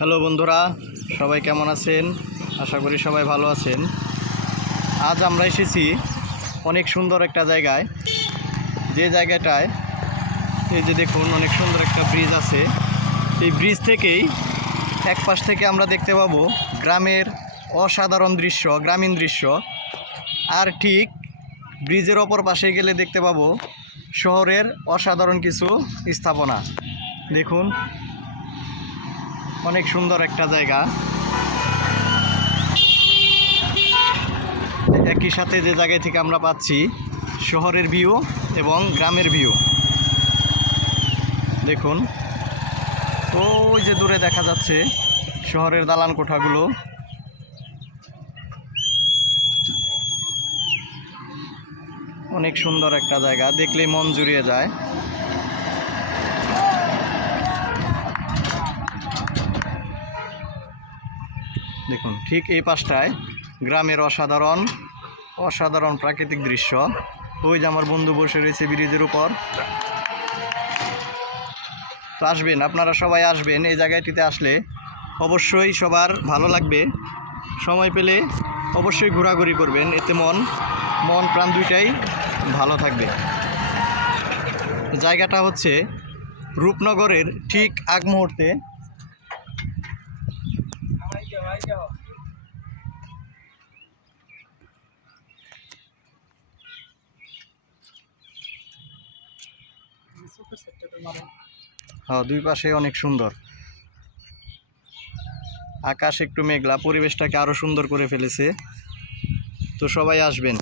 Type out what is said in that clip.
Hello বন্ধুরা, সবাই কেমন আছেন? আশা করি সবাই ভালো আছেন। আজ আমরা এসেছি অনেক সুন্দর একটা জায়গায়, যে জায়গাটায় এই যে দেখুন অনেক সুন্দর একটা ব্রিজ আছে। এই ব্রিজ থেকেই এক পাশ থেকে আমরা দেখতে পাবো গ্রামের অসাধারণ দৃশ্য, গ্রামীণ দৃশ্য। আর ঠিক ব্রিজের অপর পাশে গেলে দেখতে পাবো শহরের অসাধারণ কিছু স্থাপনা। দেখুন অনেক সুন্দর একটা জায়গা। একই সাথে যে জায়গা থেকে আমরা পাচ্ছি শহরের ভিউ এবং গ্রামের ভিউ। দেখুন ওই যে দূরে দেখা যাচ্ছে শহরের দালান কোঠাগুলো। অনেক সুন্দর একটা জায়গা, দেখলেই মন জুড়িয়ে যায়। দেখুন ঠিক এই পাশটায় গ্রামের অসাধারণ প্রাকৃতিক দৃশ্য। ওই যে আমার বন্ধু বসে রয়েছে ব্রিজের উপর। তো আসবেন, আপনারা সবাই আসবেন। এই জায়গাটিতে আসলে অবশ্যই সবার ভালো লাগবে। সময় পেলে অবশ্যই ঘোরাঘুরি করবেন, এতে মন প্রাণ দুইটাই ভালো থাকবে। জায়গাটা হচ্ছে রূপনগরের ঠিক আগ মুহূর্তে। হ্যাঁ, দুই পাশে অনেক সুন্দর। আকাশ একটু মেঘলা, পরিবেশটাকে আরো সুন্দর করে ফেলেছে। তো সবাই আসবেন।